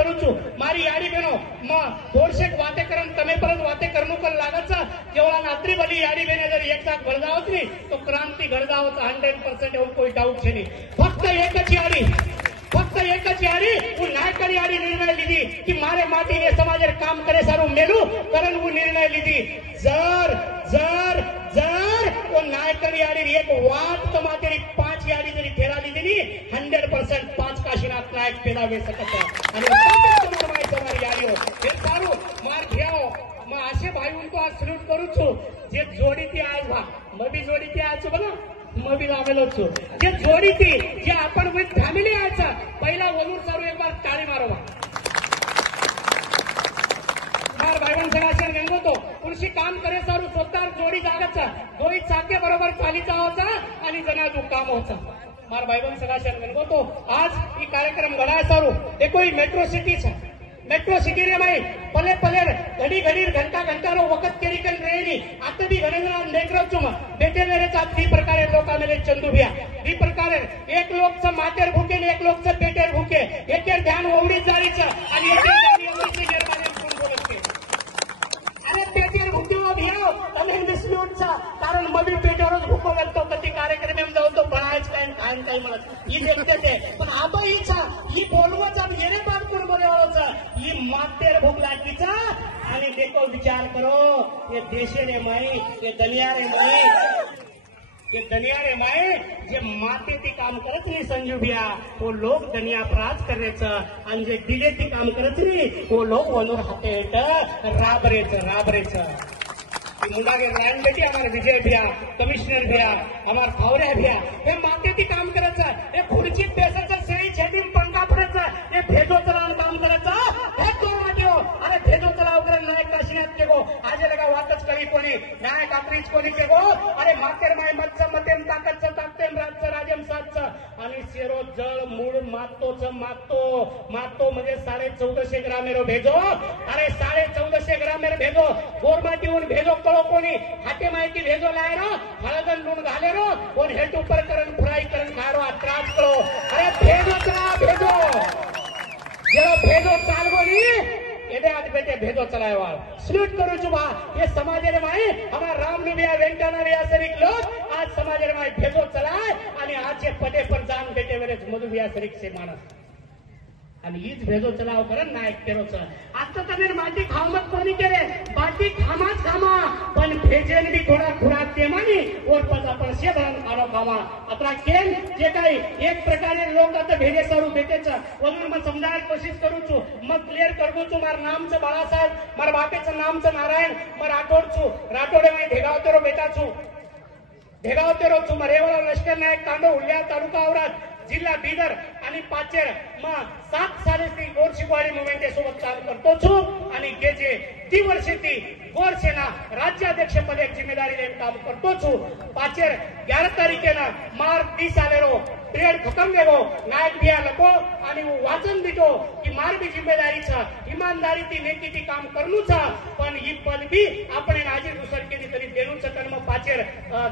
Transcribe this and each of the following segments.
करू છું મારી યાડી બહેનો માં થોડશેક વાતે કરન તમે પરત વાતે કરનું કર लागत છે जेवढा नात्री बली याडी बહેને जर एक साथ घडदावत नाही तो क्रांती घडदावत 100% એવું કોઈ ડાઉટ છે નહીં ફક્ત એક જ યાડી હું નાયકરી યાડી निर्णय લીધી की મારે માટીને સમાજે કામ કરે સારું મેલું કરન હું निर्णय લીધી जर वो नायकरी याडी एक वाट तो मातेरी 5 याडी जरी ठेरा લીધી ની 100% 5 काशीनाथ नायक પેદા વે सकत અને તમારી યાડીઓ એ સારું માર ઘ્યાઓ मैं आशे भाई उनको आज सल्यूट करू छू जे जोडी थी आज वा मी जोडी थी आज बघा मी लावेलो छू जे जोडी थी जे आपण विथ फॅमिली आज पहिला वलूर सारू एक बार टाळी मारवा मार भाईबंद सगळ्यांनी गंगो तो पुरुषी काम करे सारू स्वतः जोडी जागाचा दोई चाके बरोबर चाली जावाचा आणि जनाजू काम होता मार भाईबंद सगळ्यांनी गंगो तो आज ही कार्यक्रम घडाय सारू ते कोई मेट्रो सिटी छे मेट्रो सिटी रे भाई पले पले घड़ी घड़ी घंटा घंटा रो वक्त केरी कर रेनी आता भी घणे जण देख रहो छो बेटे मेरे साथ दी प्रकारे लोक मेरे चंदू भैया दी प्रकारे एक लोक च मातेर भूके ने एक लोक च पेटेर भूके एकेर ध्यान ओवडी जारी छ आणि एकेर ध्यान ओवडी निर्माण कोण बोलते अरे पेटेर भूके भैया તમે डिस्प्यूट छ कारण मबी पेटेरच भूको गेलतो कधी कार्यक्रम में जाऊ तो बनायच काय खान काय मला ही देखते ते पण आबा ही छ ही बोलवाचा येरे बात कोण बोलेवाळो छ ही मातेर भूक लागीचा आणि देखो विचार करो ये देशे रे माई ये दुनिया रे माई जे माते ती काम करत नाही संजू भैया वो लोग दुनिया प्राज करायच आणि जे दिले ती काम करत नाही वो लोग वनूर हाते राबरेच मुंडा के लाइन बेटी हमारे विजय भैया कमिश्नर भैया हमारे फावरे भैया हे माते ती काम करायचं हे खुर्चीत बेसायचं सही छेडून पंखा पडायचा हे भेदो चलावून काम करायचं हे कोण वाटेव अरे भेदो चलाव कर नायक काशीनाथ के गो आज लगा वातच कवी कोणी नायक आपलीच कोणी के गो अरे मातेर माय मत्स मतेम ताकतच ताकतेम राजच राजम सातच आणि शेरो जळ मूळ मातो म्हणजे 1450 ग्रामेरो भेजो अरे 1450 ग्रामेर भेजो गोरमाटीहून भेजो कळो कोणी हाते माहिती भेजो लायरो हळदन लूण घालेरो कोण हेट ऊपर करन फ्राई करन खारो त्रास कळो अरे भेजो जेरो भेजो चालगोनी एदे आज बेटे भेजो चलायवाळ सल्यूट करू छुबा ये समाज रे माई हमार रामनु भैया वेंकटना भैया सरिक लोग आज समाज रे माई भेजो चलाय आणि आज जे पदे पर जान बेटे वेरे मधु भैया सरिक से मानस आणि हीच भेजो चलाव करन नायक केरोच आता तने माटी खामत कोणी केले बाटी खामाच खामा पण भेजेन बी थोडा खुराक ते मानी और पद आपण शेधन खानो खामा आता केन जे काही एक प्रकारे लोक आता भेजे सारू बेटेच वगैरे मग समजायला कोशिश करू छु मग क्लियर करगो छु मार नामचं बाळासाहेब मार बापेचं नामचं नारायण मार राठोडे माई धेगावतेरो बेटा छु धेगावतेरो छु मरेवाला लष्कर नायक कांडो हुल्ल्या तालुका औराद जिल्हा बीदर आणि पाचेर मग 7 सालेची गोर शिकवाडी मुवमेंट सोबत काम करतो छु आणि गेजे 3 वर्षेची गोर सेना राज्याध्यक्ष पदे जिम्मेदारी लेन काम करतो छु पाचेर 11 तारीखेना मार्च 30 आलेरो पीरियड खतम देगो नायक भैया लको आणि वाचन दितो की मार भी जिम्मेदारी छ ईमानदारी ती नेकी ती काम करनु छ पण ही पद भी આપણે આજે दुसर केली तरी देनु छ कर्म पाचेर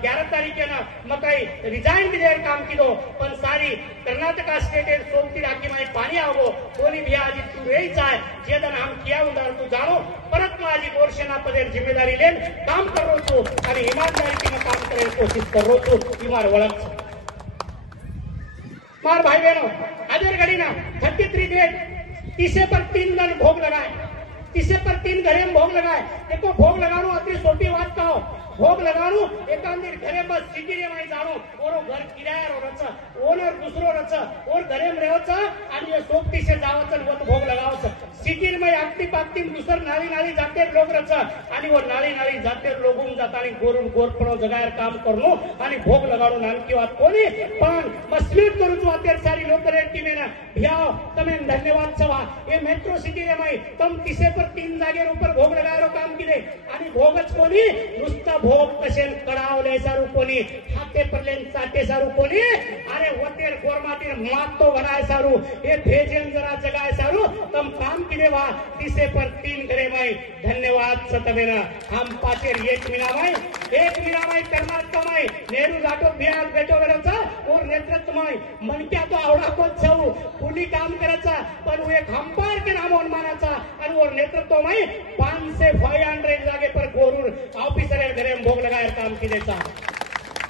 11 तारीखेना मग काही रिजाइन भी देर काम किदो पण सारी कर्नाटक स्टेट सोमती राखी में पानी आवो कोनी भी आज तू रही चाहे जेदन हम किया उदार तू जानो परत माझी गोर सेना पदे जिम्मेदारी लेन काम करो छो आणि ईमानदारी ती काम करे कोशिश करो छो ईमार वळख मार भाई बहनों हाजिर घड़ी ना 33 डेट 30 पर 3 दिन भोग लगाए 30 पर 3 घरे में भोग लगाए देखो भोग लगानो अति छोटी बात कहो भोग लगानो एकांदर घरे बस सिटी रे माई जानो ओरो घर किराया रो रच ओनर दूसरो रच और घरे में रहवच आणि ये सोपती से जावच व भोग लगावच सिटी में आकती पाकती दूसर नाली जाते लोग रच आणि वो नाली जाते लोगून जातानी गोरून गोरपणो जगायर काम करनो आणि भोग लगाडो नानकी बात कोनी पण मस्लीट करू छु अत्यार सारी लोक रे टीमे ना भ्याओ तमे धन्यवाद छवा ये मेट्रो सिटी रे माई तम 30 पर 3 जागेर ऊपर भोग लगायरो काम किदे आणि भोगच कोनी नुसता भोग कशेन कडावले सारू कोणी हाते परलेन चाटे सारू कोणी अरे वतेर गोरमाटीर मातो भराय सारू हे भेजेन जरा जगाय सारू तम काम किने वा तीसे पर 3 करे माई धन्यवाद सतवेना हम पाचेर 1 मीना माई कर्मात कमाई नेहरू जाटो बिया बेटो करायचा और नेतृत्व माई मनक्या तो आवडा को छऊ कुणी काम करायचा पण एक हंपार के नाम मानाचा आणि और नेतृत्व माई 5 से 500 जागे पर गोरूर ऑफिसर घरे भोग लगायर काम किदेचा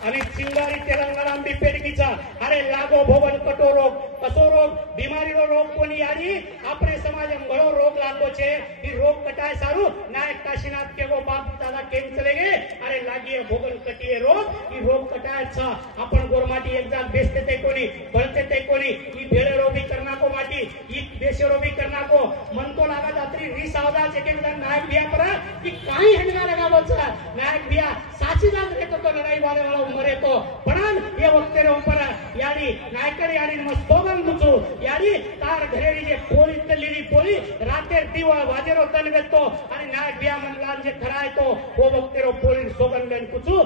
आणि चिंगारी तेलंगणा आंबी पेडकीचा अरे लागो भोवन कटो रोग कसो रोग बीमारी रोग कोणी आली આપણે સમાજ ઘણો રોગ લાગો છે ઈ રોગ કટાય સારું નાયક કાશીનાથ કેવો બાપ દાદા કેમ ચલે गे अरे लागिए भोगन कटिए रोग ઈ રોગ कटाय छ आपण गोरमाटी एक जाग बेचते ते कोणी भरते ते कोणी ઈ भेळे रोगी करना को माटी ઈ बेशे रोगी करना को मन को लागा दात्री 20 आवदा છે કે નાયક बिया पर ઈ काई हंडगा लगावो छ नायक बिया साची जाग रेतो तो लड़ाई वाले मरे तो पण ये वक्ते रे ऊपर यानी नायकरी यानी मस्तोगन मुचू यानी तार घरेरी जे पोलीस तलीरी पोली राते दिवा वाजेरो तन वेतो आणि नायक बिया मनलान जे खराय तो वो वक्ते रो पोलीस सोगन लेन कुचू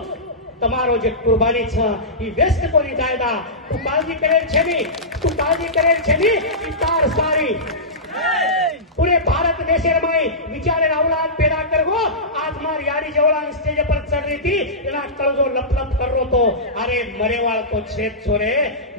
તમારો જે કુરબાની છે ઈ વેસ્ટ કોની જાયદા તું કાળજી કરેલ છે ની ઈ તાર સારી पूरे भारत देश में विचारे औलाद पैदा करवो आज मार यारी जवळा स्टेज पर चढ़ रही थी इना कळजो लपलप कर रो तो अरे मरेवाळ तो छेद छो रे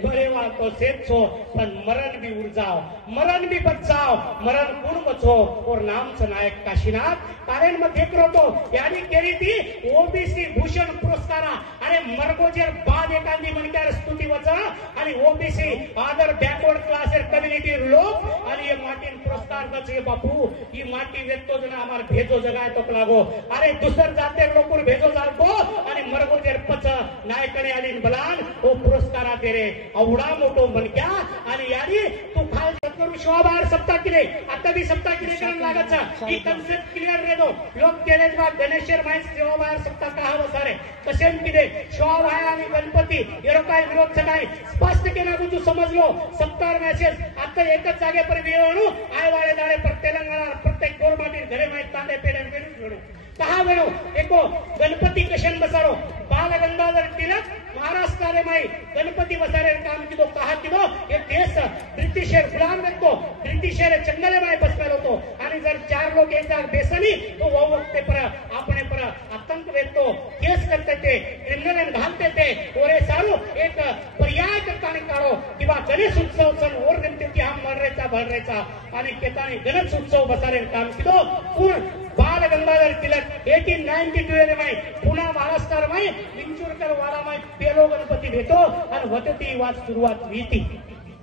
मरेवाळ तो छेद छो पण मरण भी उड़ जाओ मरण भी बचाओ मरण गुण बचो और नाम से नायक काशीनाथ कारण में देख रो तो यानी केली थी ओबीसी भूषण पुरस्कार अरे मरगोजर बाद एकांदी मनक्यार स्तुती वचा आणि OBC other backward class community लोक आणि ये माटीन पुरस्कार दचे बापू ई माटी वेतो जना हमार भेजो जगाय तो लागो अरे दुसर जाते लोकुर भेजो जातो आणि मरगोजर पच नायकने आली बलान ओ पुरस्कार दे रे आवडा मोठो मनक्या आणि यारी तू खाल करू शोभार सप्ताह किरे आता भी सप्ताह किरे करन लागाचा ई कन्सेप्ट क्लियर रे दो लोक केले बा गणेशर माइस शोभार सप्ताह का वसारे कशेन किरे शोभार आणि गणपती एरो काय विरोध काय स्पष्ट केना तू समजलो सप्ताह मेसेज आता एकच जागे पर वेळू आय वाले दाडे पर तेलंगणा प्रत्येक गोरमाटी घरे माहित तांडे पेडन पेडून कहा वेणो एको गणपती कशन बसारो बाल गंगाधर तिलक महाराष्ट्र रे माई गणपती बसारे काम किदो कहा किदो ये देश ब्रिटिशर गुलाम रखतो ब्रिटिशर जंगले माई बसलो तो आणि जर 4 लोग एक जाग बेसनी तो वो वक्त पर अपने पर आतंक वेतो केस करते थे क्रिमिनल घालते थे ओरे सारू एक पर्याय करताने काढो किंवा गणेश उत्सव सन और गणपती हम मररेचा भररेचा आणि केताने गणेश उत्सव बसारे काम किदो पूर्ण बाल गंगाधर तिलक 1892 रे माई पुना महाराष्ट्र माई विंचुरकर वाडा माई पेलो गणपती भेटो आणि वतती वाद सुरुवात वीती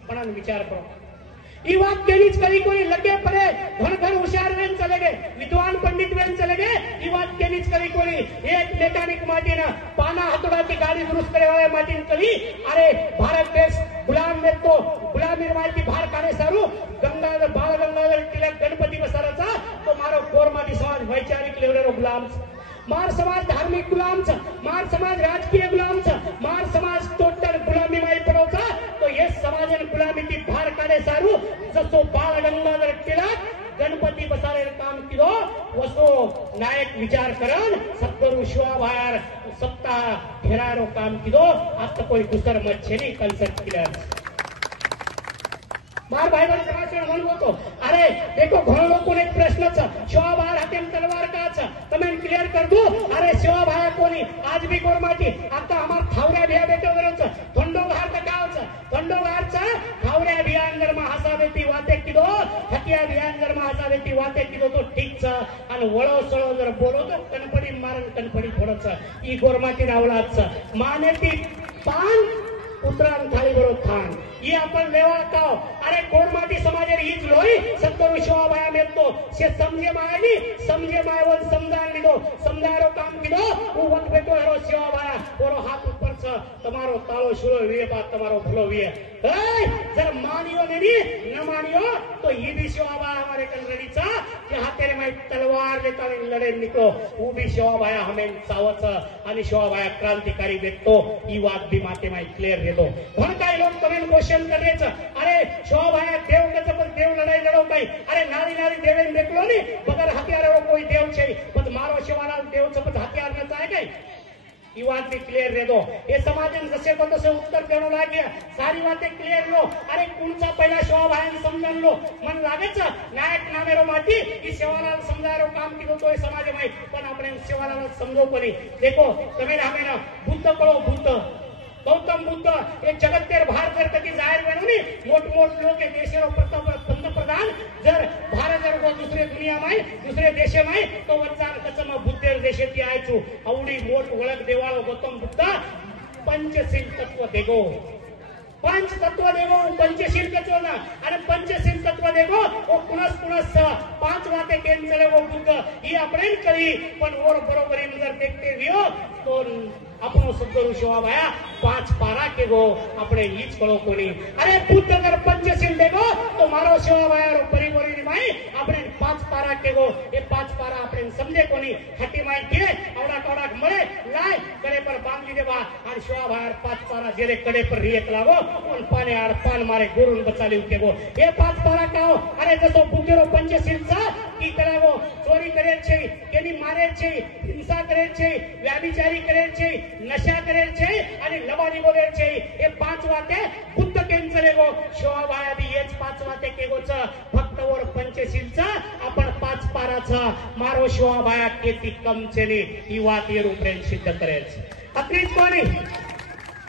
पण विचार करो ई बात केलीच करी कोई लगे पड़े घर घर होशियार वेन चले गए विद्वान पंडित वेन चले गए ई बात केलीच करी कोई एक मैकेनिक माटीना पाना हतोडाची गाडी दुरुस्त करे वाले माटीन कली अरे भारत देश गुलाम वेतो गुलामी माहिती बाहेर काढे सारू गंगाधर बाळ गंगाधर तिलक गणपती बसाराचा तो मारो गोरमाटी समाज वैचारिक लेवलेरो गुलाम मार समाज धार्मिक गुलाम मार समाज राजकीय गुलाम मार समाज टोटल गुलामी माई पडोचा तो ये समाजन गुलामी ती बाहेर काढे सारू जसो बाळ गंगाधर तिलक गणपती बसारे काम किदो वसो नायक विचार करन सत्तरू शिवा बाहेर सप्ताह घेरारो काम किदो आता कोई दुसर मच्छेनी कन्सेप्ट क्लियर मार भाई भाई समाज में मन होतो अरे देखो घणो लोगों ने प्रश्न छ शिवा बाहेर हातेम तलवार का छ तमे क्लियर कर दो अरे शिवा भाई कोनी आज भी गोरमाटी आता हमार थावऱ्या बिया बेटो वरच थंडो घार का गाव छ थंडो घार छ थावऱ्या बिया अंदर में हसावेती वाते किदो हकिया बिया अंदर में हसावेती वाते किदो तो ठीक छ आणि वळो सळो जर बोलो तो कणपडी मारन कणपडी फोडच ई गोरमाटी रावलाच छ मानेती पान उतरान थाळी बरो थान ये अपन लेवा काव अरे गोरमाटी समाज हीच लोई सत्तरू शिवा भाया मेतो से समझे मायनी समझे मायवन समजान लीधो समजारो काम कीधो હું વત બેઠો હેરો शिवा भाया ઓરો હાથ ઉપર છે તમારો તાળો શુરો વીએ બાદ તમારો ભલો વીએ એ જર માનિયો ને ન માનિયો તો ઈ भी शिवा भाया हमारे कंगड़ी चा के हाथे रे माई तलवार लेता लड़े निकलो वो भी शिवा भाया हमें सावच आणि शिवा भाया क्रांतिकारी व्यक्तो ई बात भी माते माई क्लियर दे दो पण काय लोग कमेंट क्वेश्चन कर रहे छ अरे शिवा भाया देव के पर देव लड़ाई लड़ो काय अरे नारी नारी देवे देखलो नी बगर हथियार कोई देव छे पण मारो शिवालाल देव छ पर हथियार न चाहे काय ये बात क्लियर रह दो। ये समाज जसे को तसे उत्तर देणो लागे सारी बातें क्लियर लो। अरे कुणचा पहिला शिवाभाई समजन लो मन लागेच नायक नामेरो माटी ई सेवालाल समजारो काम कीधो तो समाज में पण આપણે સેવાલાલ સમજો પડી। देखो તમે રામે ना बुद्ध कळो बुद्ध गौतम बुद्ध एक जगत तेर भारत जर कधी जाहीर बनो नी मोठ मोठ लोक देशेरो पंतप्रधान जर भारत जर को दुसरे दुनिया में दुसरे देश में तो वचार कचम बुद्धेर देशेती आयचू अवडी मोठ ओळख देवाळो गौतम बुद्ध पंचशील तत्व देगो पंच तत्व देगो पंचशील तत्व ना आणि पंचशील तत्व देगो ओ पुनस पुनस पांच वाते केन चले वो बुद्ध ही आपण करी पण और बरोबरी नजर देखते रियो तो अपनो सद्गुरु शिवाभाया पांच पारा के गो अपने हीच कळो कोणी। अरे बुद्ध अगर पंचशील देगो तो मारो शिवाभाया रो परिवारी माई अपने पांच पारा के गो ये पांच पारा अपने समझे कोणी। हटी माई के औडा कौडा मळे लाय कडे पर बांधी देवा आणि शिवाभाया पांच पारा जेरे कडे पर रियक लागो उन पाने आड़ पान मारे गुरुन बचाली के गो ये पांच पारा काओ। अरे जसो बुद्धरो पंचशील सा की करावो चोरी करे छे केनी मारे छे हिंसा करे छे व्याभिचारी करे छे नशा करे छे आणि लबाडी बोले छे हे पांच वाते बुद्ध केंचले गो शिवाभाया बी हेच पांच वाते केगो छ फक्त वर पंचशील चा आपण पांच पाराचा मारो शिवाभाया केती कम छेनी ही वात ये रूपरेन सिद्ध करेच अत्रीच कोणी।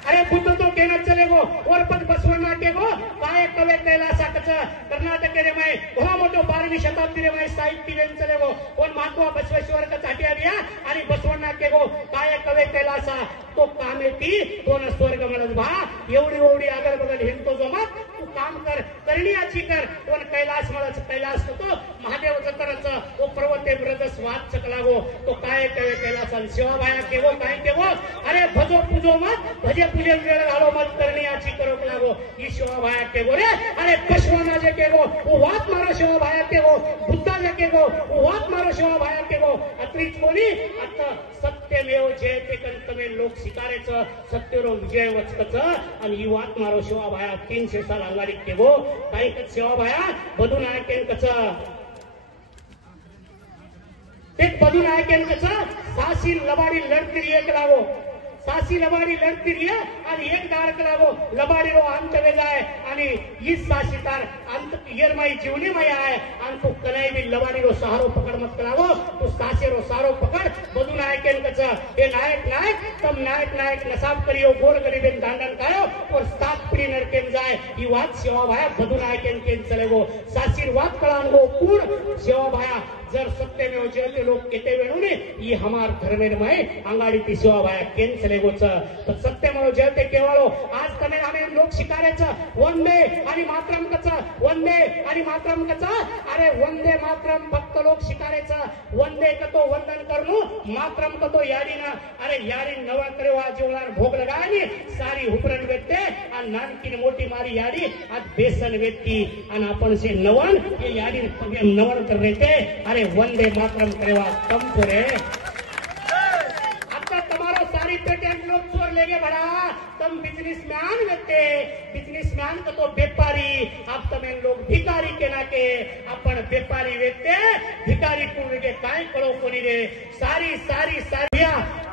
अरे बुद्ध तो केना चले गो और पद बसवना के गो काय कवे कैलासा कच कर्नाटक रे में घणो मोठो 12वी शताब्दी रे में साहित्य वेन चले गो कोण महात्मा बसवेश्वर का चाटिया दिया आणि बसवना के गो काय कवे कैलासा तो कामेती कोण स्वर्ग म्हणत भा एवढी एवढी अगल बगल हिंतो जमत तू काम कर करण्याची कर कोण कैलास म्हणत कैलास तो महादेव जतरच ओ पर्वते ब्रद स्वाद चकलागो तो काय कवे कैलासा शिवाभाया के गो काय के गो अरे भजो पूजो मत भजे पूजन वेळ घालो मत करण्याची करो लागो ही शिवाभाया के गो रे। अरे पशुना जे के गो वो वात मारो शिवाभाया के गो बुद्धा जे के गो वो वात मारो शिवाभाया के गो अत्रीच कोणी आता सत्यमेव जयते कंतमे लोक शिकारेच सत्यरो विजय वचकच आणि ही वात मारो शिवाभाया 300 साल अंगाडी के गो काही कच शिवाभाया बदून आकेन कच एक बदून आकेन कच सासी लबाडी लढती एक लावो सासी लबाडी लढती रिया आणि एक दार करावो लबाडी रो अंत वे जाय आणि ही सासी तार अंत येरमाई जीवनी माई आहे आणि तो कलाई भी लबाडी रो सहारो पकड़ मत करावो तो सासे रो सारो पकड़ बदू नायकेन कच हे नायक नायक तम नायक नायक नसाब करियो गोर गरीबेन दांडन कायो और सात पीढ़ी नरकेन जाय ही वात शिवाभाया बदू नायकेन केन चलेगो सासीर वात कळांगो पूर्ण शिवाभाया जर सत्यमेव जयते लोक केते वेणूने ये हमार धर्मेर में अंगाडी ती शिवाभाया केन चलेगो च तो सत्यमेव जयते केवळो आज तमे आमे लोक शिकारेच वंदे आणि मातरम कच वंदे आणि मातरम कच अरे वंदे मातरम फक्त लोक शिकारेच वंदे कतो वंदन करनो मातरम कतो याडीना अरे याडी नवा करेवा जेवळार भोग लगायनी सारी हुपरन वेते आणि नानकीन मोठी मारी याडी आज बेसन वेती आणि आपण से नवन ये याडी नवन कर रेते अरे वंदे मातरम करेवा कम करे आता तुम्हारा सारी पेटेंट लोग चोर लेके बड़ा तुम बिजनेसमैन वेते बिजनेसमैन का तो व्यापारी अब तमें लोग भिकारी के नाके अपन व्यापारी वेते भिकारी कुल के काय करो कोनी रे सारी सारी सारी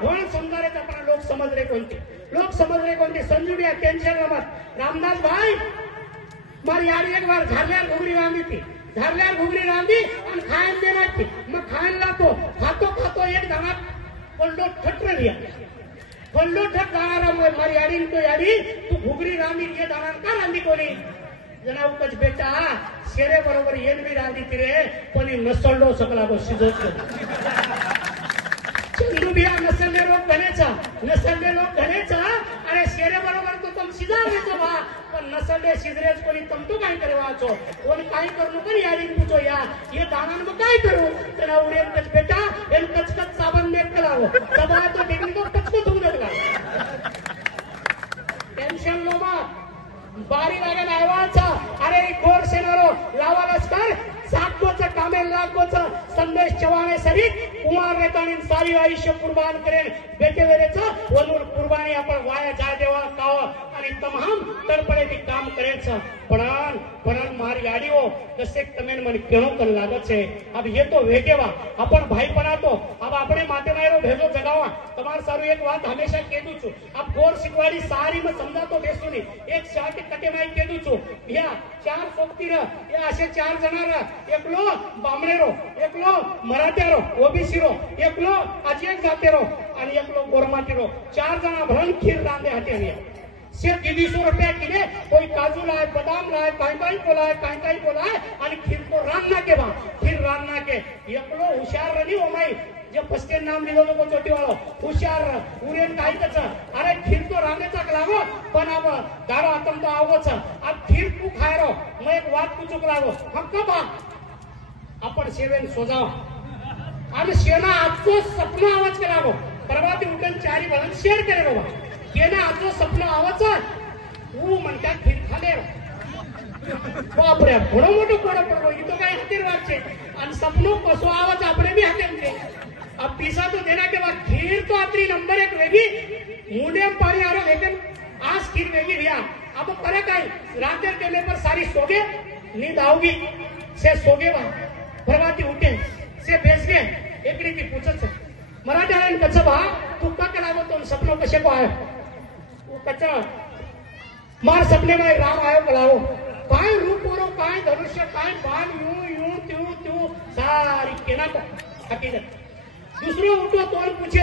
कोण समजा रे अपना लोग समझ रहे कोणते संजुडिया टेंशन मत रामदास भाई मारी यार एक बार झारल्यार घुगरी बांधी थी झारल्यार घुगरी रांधी आणि खायन देणार मग खायन लातो खातो खातो एक दाना पल्लो ठटर रिया पल्लो ठट दाना मारी याडी तो याडी तू घुगरी रांधी ये दाना का रांधी कोणी जनाव कच बेटा शेरे बरोबर येन भी रांधी तिरे कोणी नसळलो सकला गो शिजवतो चंदू बिया नसलले लोक घनेचा अरे शेरे बरोबर तो तुम शिजा देतो बा पण नसलले शिजरेच कोणी तुम तो काय करे वाचो कोण काय करू कर यारी पूछो या ये दानन में काय करू तना उड़े कच बेटा एन कच कच साबन देख करावो दबा तो देखनी तो कच को धुग देगा टेंशन लो बा बारी लागेल आवाचा अरे कोर सेनारो लावालच कर सातोच कामे लागोच संदेश चव्हाणे सरित कुमार रेताणीन सारी आयुष्य कुर्बान करेन बेटे वेरेच वनूर कुर्बानी आपण वाया जा देवा काव અને તમામ તળપડેથી કામ કરે છે પણ મારી ગાડીઓ દસેક તમે મને કેણો કર લાગે છે अब ये तो વેગેવા આપણ ભાઈ પણાતો अब આપણે માટે મારો ભેગો જગાવા તમાર સારું એક વાત હંમેશા કહેતું છું अब ગોર શીખવાડી સારી માં સમજાતો બેસું ની એક શાટી કટે માં કહેતું છું ભૈયા ચાર સોકતી ર એ આશે ચાર જણા ર એકલો બામણેરો એકલો મરાઠેરો ઓબીસી રો એકલો અજેક જાતેરો અને એકલો ગોરમાટીરો ચાર જણા ભરણ ખીર રાંધે હાટે રહ્યા सिर्फ 200 रुपया किले कोई काजू लाए बादाम लाए काई बोलाए आणि खीर को रांधना के बा खीर रांधना के एकलो हुशार रही ओ माई जे फस्टे नाम लिहिलो तो चोटी वाळो हुशार उरेन काही कच अरे खीर तो रांधेचा लागो पण अब दारो आतम तो आवोच अब खीर तू खायरो मैं एक बात पूछू लागो हम कब आपण सेवेन सोजाव आणि शेना आजो सपना आवाज करावो परवाती उठन चारी भरण शेअर करेलो बा केना आजो सपना आवाज वो म्हणता खीर खाले बापरे घणो मोठो कोडो पडो इ तो काय हतीर વાત છે અને સપનો કસો આવાજ આપણે બી હાથે છે अब पीसा तो देना के बाद खीर तो अपनी नंबर 1 वेगी मुंडे पानी आ रहा लेकिन आज खीर वेगी भैया अब करे काय रात केले पर सारी सोगे नींद आओगी से सोगे बा परवाती उठे से बेस गए एकड़ी की पूछत मराठ्याने कच्चा बा तू का करावो तो सपनो कसे को आयो वो कच्चा मार सपने में राम आयो कलावो काय रूप ओरो काय धनुष्य काय बाण यूं त्यों सारी केना को हकीकत दूसरो उठो तो पूछे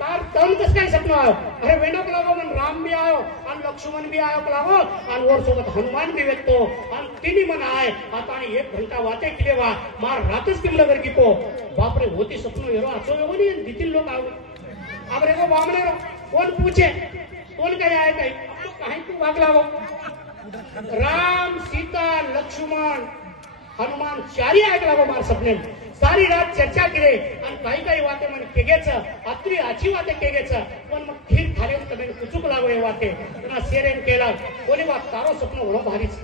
तार तन कस काय सपनो आयो अरे वेणो कलावो मन राम भी आयो और लक्ष्मण भी आयो कलावो और और सोबत हनुमान भी व्यक्तो और तिनी मन आए आता 1 घंटा वाते किले वा मार रातच किमला वर की तो बाप रे होती सपनो एरो आचो एवो नी दितील लोक आव अब रे को बामणे कोण पूछे कोण काय आए काय काही तू वागलावो राम सीता लक्ष्मण हनुमान चारी ऐकलावो मार सपने सारी रात चर्चा केले आणि काही वाटे मन केगेच अत्री आची वाटे केगेच पण मग खीर खाले तमे कुचुक लागो हे वाटे ना सेरेन केला कोणी बात तारो सपनो ओळो भारीच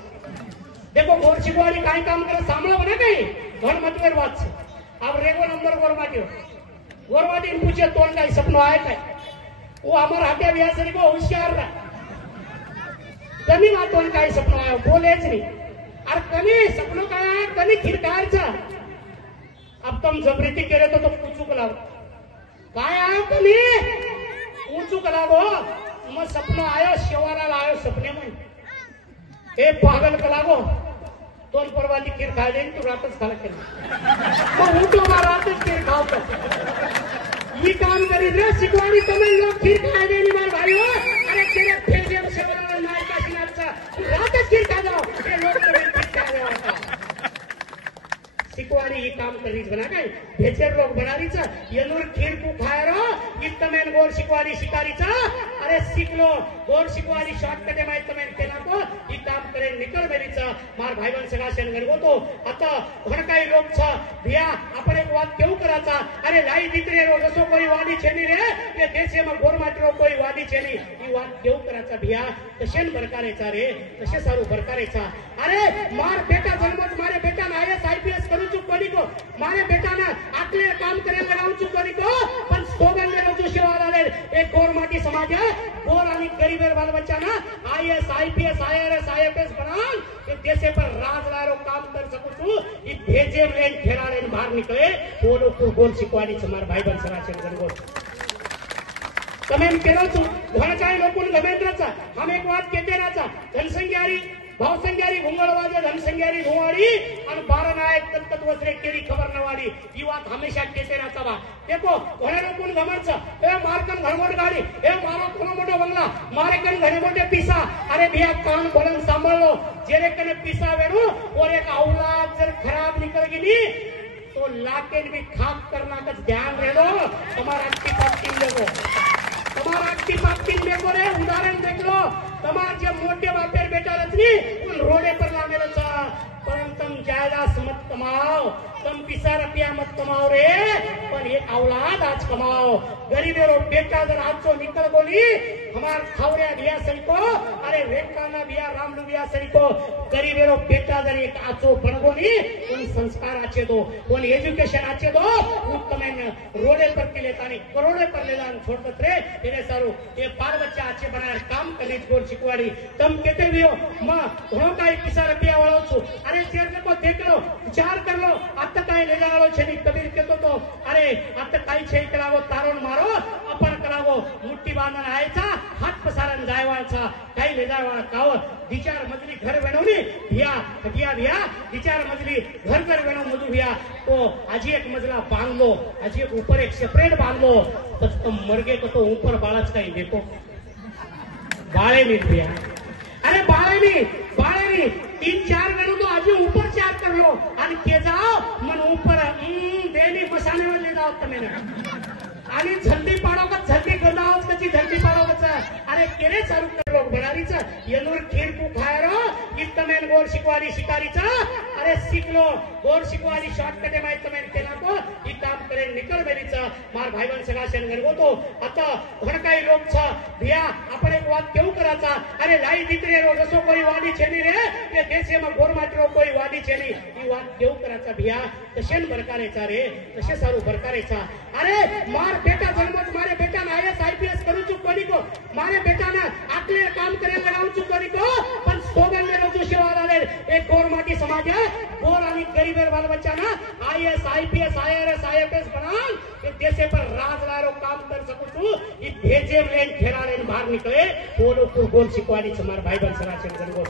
देखो गोर शिकवाडी काय काम करे सांभळा बना काही घण मतवर વાત છે अब रेगो नंबर गोरमाटी पूछे तोन काय सपनो आए काय वो अमर हाटे व्यासरी को होशियार रहा कमी वातोन काय सपनो आयो बोलेच नहीं और कमी सपनो काय आया कमी खीर खायचा अब तुम जबरीती केले तो पूछू लागो काय आयो कमी पूछू लागो मग सपनो आयो शेवाराला आयो सपने में ए पागल कलागो तोन परवाती खीर खाय देन तू रातच खाला केला मग उठो मा रातच खीर खावतो ये काम करी रे शिकवाडी तुम्ही लोक खीर खाय देनी मार भाईओ अरे तेरे फेजे शेवाराला मार का सिनाचा रातच खीर खा जाओ ये लोक तुम्ही खीर खाय होता शिकवाडी ही काम करीच बना काय भेचर लोक बनारीचा येनूर खीर को खायरो इतमेन गोर शिकवाडी शिकारीचा अरे शिकलो गोर शिकवाडी शॉर्टकट माहित तमेन केला तो ही काम करे निकल बेरीचा मार भाईबंद सगळा शेन गरगोतो आता भडकाई लोक छ भिया आपण एक વાત કેવું કરાचा अरे लाई દીકરે રો જસો કોઈ વાડી છે ની રે કે દેશે માં ગોર માટરો કોઈ વાડી છે ની ઈ વાત કેવું કરાचा भिया કશેન બરકારેचा રે કશે સારું બરકારેचा अरे मार बेटा जन्मत मारे बेटा ना आईएएस आईपीएस करू चुक कोणी को मारे बेटा ना आटले काम करे लगाऊ चुक कोणी को पण सोगन ले जो शिवाला ले एक गोर माटी समाज है गोर आणि गरीबेर बाल बच्चा ना आईएएस आईपीएस आईआरएस आईएफएस बनान के देशे पर राज लारो काम कर सकू छु ई भेजे लेन खेलाड़े बाहर निकले बोलो को गोल शिकवाडी छ मार भाई बन सरा छे गणगो તમે કેરો છો ઘણચાઈ લોકોને ગમેન્દ્રचा हम एक વાત કહેતે રાचा जनसंख्यारी भावसंख्यारी घुंगळवाजे धनसंख्यारी धुवाडी आणि बारनायक तत्त वसरे केरी खबर नवाडी ही बात हमेशा कहते रहता बा देखो घणे लोकोन गमरच ए मारकन घण मोठ गाडी ए मारो कोनो मोठो बंगला मारे कन घणे मोठे पीसा अरे भैया कान बोलन सांभाळो जेरे कने पीसा वेणो और एक औलाद जर खराब निकल गई तो लाकेन भी खाक करना का ध्यान रहो तुम्हारा की पापती देखो तुम्हारा की पापती देखो रे उदाहरण देख लो તમાર જે મોટે બાપેર બેટા રચની રોડે પર લાગેલો છે પરંતુ जायदाद मत कमाओ, तुम पिसा रुपया मत कमाओ रे, पर एक औलाद आज कमाओ। गरीबेरो बेटा जर आज तो निकल बोली हमार खावरिया बिया सरी को, अरे वेंकाना बिया रामलू बिया सरी को गरीबेरो बेटा जर एक आचो बनगोनी उन संस्कार आचे दो, उन एजुकेशन आचे दो, उन तमें रोडे पर के लेता नहीं करोड़े पर लेला छोड़त रे तेरे सारू ये बाल बच्चा आचे बनाए काम करने गोर शिकवाड़ी। तुम कहते भी हो मां घणो काई पिसा रुपया वाळो छु, अरे चेर को देख लो विचार कर लो आता काय ले जाळो छे नी कबीर कहतो तो अरे आता काय छे करावो तारोन मारो आपण करावो मुट्ठी बांधून आयचा हात पसारण जायवाचा काही ले जायवा काव विचार मजली घर बनवली भिया हटिया भिया विचार मजली घर घर बनव मधु भिया तो आजी एक मजला बांधलो, आजी एक ऊपर एक सेपरेट बांधलो, तो मरगे को तो ऊपर बाळच काही देखो बाळे भी भिया, अरे बाळे भी 3-4 गणू तो आजी ऊपर चार कर लो आणि के जाओ मन ऊपर देली मसाने वर ले जाओ तमे आणि झंडी पाडो का झंडी गंदाव कची झंडी पाडो का, अरे केरे चालू कर लो बनारीच येनूर खीर को खायरो इतमेन गोर शिकवाडी शिकारीचा, अरे शिकलो गोर शिकवाडी शॉर्टकटे माहित तमेन केला को ही काम करे निकल बेरीचा मार भाईबंद सगळा शेंगर गोतो। आता घण काही लोक छ भिया आपण एक वाद केव कराचा, अरे लाई दीकरे रो जसो कोई वादी छेनी रे के देशे में गोर माटरो कोई वादी छेनी ही वाद केव कराचा भिया तशेन बरकारेचा रे तशे सारू बरकारेचा। अरे मार बेटा जन्मत मारे बेटा ना आईएएस आईपीएस करू छु कोनी को, मारे बेटा ना आटले काम करे लगाऊ छु कोनी को, पण सोगन ले लो सेवा आले एक गोर माटी समाज है गोर आणि गरीबेर बाल बच्चा ना आईएएस आईपीएस आईआरएस आईएफएस बनान के देशे पर राज लारो काम कर सकू छु ई भेजे लेन खेला लेन बाहर निकले बोलो को गोर शिकवाडी समार भाई बन सरा से गो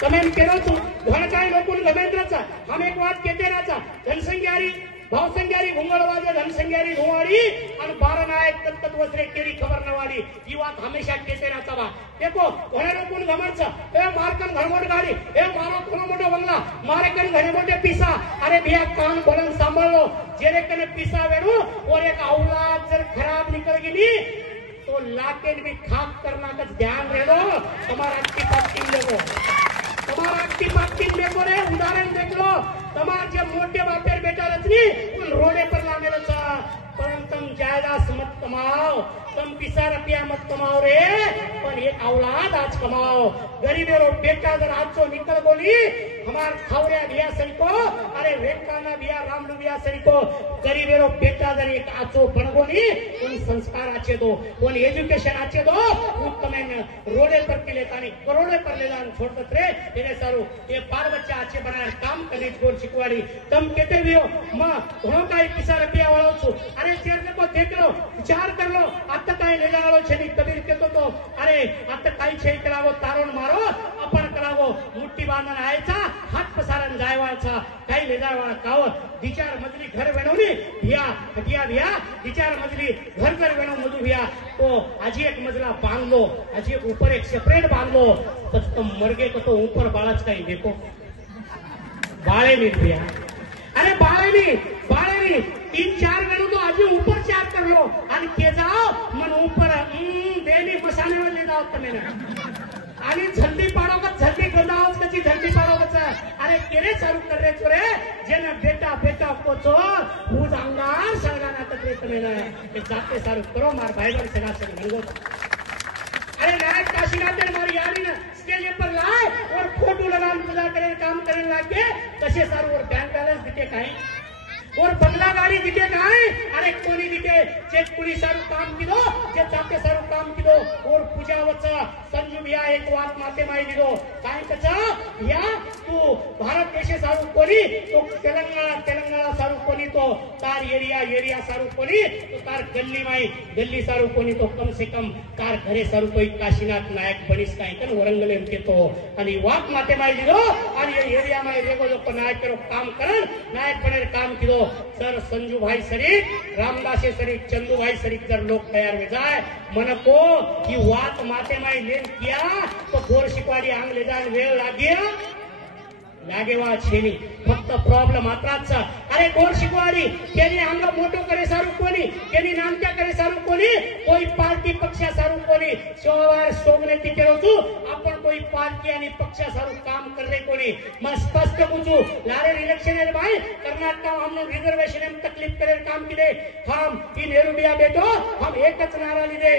कमेंट करो तू घण काय लोकून गमेंद्रचा हम एक बात कहते राचा जनसंख्यारी भावसंख्यारी घुंगळवाजे धनसंख्यारी धुवाड़ी और 12 नायक तत्त वसरे केरी खबर नवाड़ी ये बात हमेशा कहते रहता बा। देखो घणे लोकून गमन छ ए मारकन घरमोट गाड़ी ए मारो कोनो मोटो बंगला मारे कन घणे मोटे पीसा, अरे भैया कान बोलन सांभळ लो जेरे कने पीसा वेणू और एक औलाद जर खराब निकल गई तो लाकेन भी खाक करना का ध्यान रहे दो। तुम्हारा अट्टी पाटी देखो, तुम्हारा अट्टी पाटी देखो रे उदाहरण देख लो, तुम्हार जे मोटे बापेर बेटा रचनी उन रोडे पर लामेलो छ, परंतु तुम जायदाद मत कमाओ, तुम पिसा रुपया मत कमाओ रे, पर एक औलाद आज कमाओ। गरीबेरो बेटा जर आज तो निकल बोली हमार खावरिया बिया सरी को, अरे वेंकाना बिया रामलू बिया सरी को गरीबेरो बेटा जर एक आचो बनगोनी उन संस्कार आचे दो, उन एजुकेशन आचे दो, उन तमें रोडे पर के लेता नहीं करोड़े पर लेला छोड़त रे तेरे सारू ये बाल बच्चा आचे बनाए काम करने गोर शिकवाड़ी। तुम कहते भी हो मां घणो काई पिसा रुपया वाळो छु, अरे चेर को देख लो विचार कर लो आता काय ले जाळो छे नी कबीर कहतो तो अरे आता काय छे करावो तारोन मारो आपण करावो मुट्ठी बांधून आयचा हात पसारण जायवाचा काही ले जायवा काव विचार मजली घर बनवली भिया हटिया भिया विचार मजली घर घर बनव मधु भिया तो आजी एक मजला बांधलो, आजी एक ऊपर एक सेपरेट बांधलो, तो मरगे को तो ऊपर बाळच काही देखो बाळे भी भिया, अरे बाळे भी 3-4 गणू तो आजी ऊपर चार कर लो आणि के जाओ मन ऊपर देली मसाने वर ले जाओ तमे आणि झंडी पाडो का झंडी गंदाव कची झंडी पाडो का, अरे केरे चालू कर रे चोरे जेना बेटा बेटा कोचो हुज अंगार सळगाना तकरे तमे ना जाते सारू करो मार भाईबंद सगा से गंगो। अरे नायक काशीनाथ मारी यारी ना स्टेज पर लाए और फोटो लगा पूजा करे काम करने लागे कसे सारू और बैंक बैलेंस दिखे काई और बंगला गाड़ी दिखे काई, अरे कोनी दिखे चेक पुलिस सारू काम किदो जे जाते सारू काम किदो और पूजा वचा संजू बिया एक बात माते माई दिदो काय कचा या तू भारत देशे सारू कोनी तो तेलंगाना सारू कोनी तो तार एरिया सारू कोनी तो तार गल्ली सारू कोनी तो कम से कम तार घरे सारू कोई काशीनाथ नायक बनिस काय कन वरंगले के तो आणि वाक माते माई दिदो आणि एरिया में रेगो लोक नायक करो काम करन नायक बने काम किदो सर संजू भाई शरीफ रामदास शरीफ चंदू भाई शरीफ जर लोग तैयार हो जाए मन को की वात माते माई लेन किया तो गोर शिकवाड़ी आंग ले जाए वेळ लागिया लागेवा छेनी फक्त प्रॉब्लेम आत्राचा अरे कोण शिकवाडी त्यांनी अंग मोठो करे सारू कोणी त्यांनी नामक्या करे सारू कोणी कोई पार्टी पक्षा सारू कोणी शोवार सोगने तिकेरो तू आपण कोई पार्टी आणि पक्षा सारू काम करले कोणी मैं स्पष्ट पूछू लारे इलेक्शन है भाई कर्नाटक में हम लोग रिजर्वेशन में तकलीफ करे काम किए हम इन नेहरूबिया बेटो हम एक नारा लीधे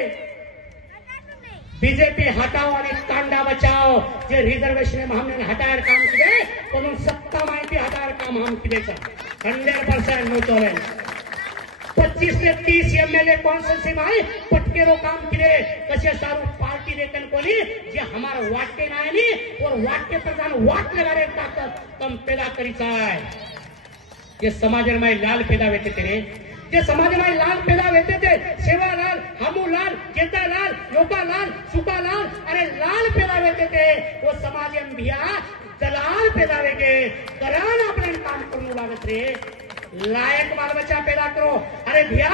बीजेपी हटाओ और कांडा बचाओ जे रिजर्वेशन में हमने हटायर काम किए पण सत्ता माहिती हटायर काम हम किए 100% नो चैलेंज 25 से 30 एमएलए कॉन्स्टिट्यूंसी में पटकेरो काम किए कसे सारू पार्टी देकन कोनी जे हमारा वाटते नाही और वाटते पर जान वाट लगारे ताकत कम पैदा करीचा है ये समाज में लाल पैदा होते थे जे समाज में लाल पैदा होते थे सेवालाल हमूलाल जेतालाल योगालाल सुखालाल अरे लाल पैदा होते थे वो समाज में भैया दलाल पैदा होगे करान अपने काम करने लागत रे लायक बाल बच्चा पैदा करो अरे भैया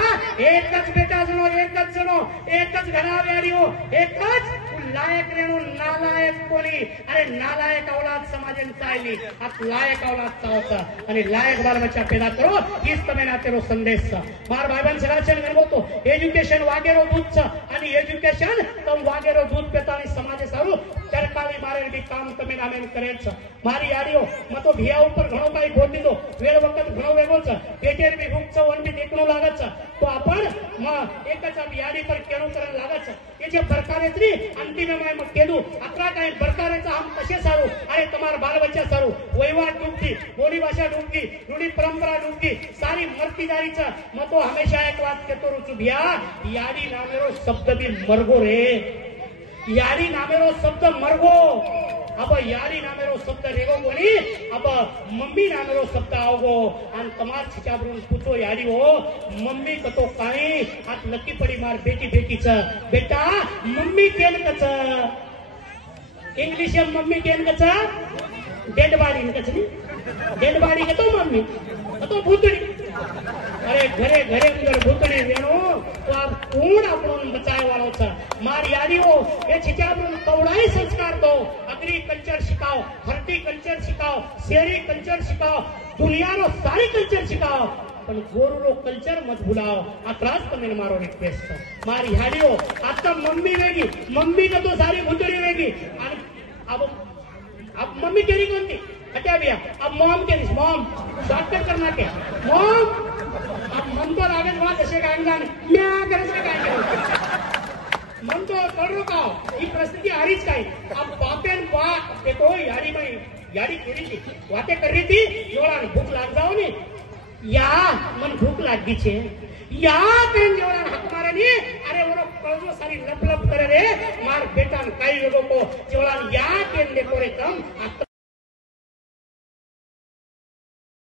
एकच बेटा जनो एकच जनो एकच घरावारी हो एकच लायक रेणू नालायक कोणी अरे नालायक औलाद समाजन चालली आप लायक औलाद चावता आणि लायक बाल बच्चा पैदा करो हीच તમે નાતેરો સંદેશ છે માર ભાઈબંધ સરાચન ગણવો તો એજ્યુકેશન વાગેરો દૂધ છે અને એજ્યુકેશન તમ વાગેરો દૂધ પેતાની સમાજે સારું ચરકાલી મારે બી કામ તમે નામે કરે છે મારી યાડીઓ મતો ભિયા ઉપર ઘણો કાઈ બોલ દીધો વેળ વખત ઘણો વેગો છે પેટેર બી રૂપ છે વન બી દેખણો लागत છે તો આપણ એકચ આ યાડી પર કેણો કરન लागत છે એ જે સરકારે ત્રી अंतिम में केलू अकरा टाइम बरकारेचा हम कसे सारू अरे तुम्हारा बाल बच्चा सारू वैवाह डूबती बोली भाषा डूबती रूढी परंपरा डूबती सारी मरती जारीचा मैं तो हमेशा एक बात कहतो रुचु भैया याडी नामेरो शब्द भी मरगो रे याडी नामेरो शब्द मरगो अब याडी नामेरो शब्द रेगो कोणी अब मम्मी नामेरो शब्द आवगो आणि तमार छिचाबरून पूछो याडी हो मम्मी कतो काही हात नक्की पडी मार बेटी बेटीच बेटा मम्मी केन कच इंग्लिश में मम्मी केन कच डेड बॉडी कच नी डेड बॉडी कतो मम्मी कतो भूतड़ी अरे घरे घरे अंदर भूतड़ी वेणो तो आप कोण आपण बचाय वाळो छ मार याडी हो ये छिचाबरून कवडाई संस्कार दो एग्रीकल्चर सिखाओ हॉर्टिकल्चर सिखाओ शेरी कल्चर सिखाओ दुनिया रो सारी कल्चर सिखाओ पण गोरू कल्चर मत भुलाओ आ त्रास तमें मारो रिक्वेस्ट मारी हाडियो आता मम्मी वेगी मम्मी का तो सारी भूतड़ी वेगी अब मम्मी केरी कोणती हट्या भैया अब मॉम के मॉम शॉर्टकट करना के मॉम अब मन तो लागत वहां कसे काय जाण म्या करसे काय मन तो करू का ही परिस्थिती आरीच काय अब बापेन बा देखो यारी में यारी केली थी वाते कर रही थी जोड़ा भूख लाग जाओ ने या मन भूख लागी छे या कहीं जोड़ा हक मारे नी अरे वो कळजो सारी लप लप करे रे मार बेटा काई लोगों को जोड़ा या के देखो रे कम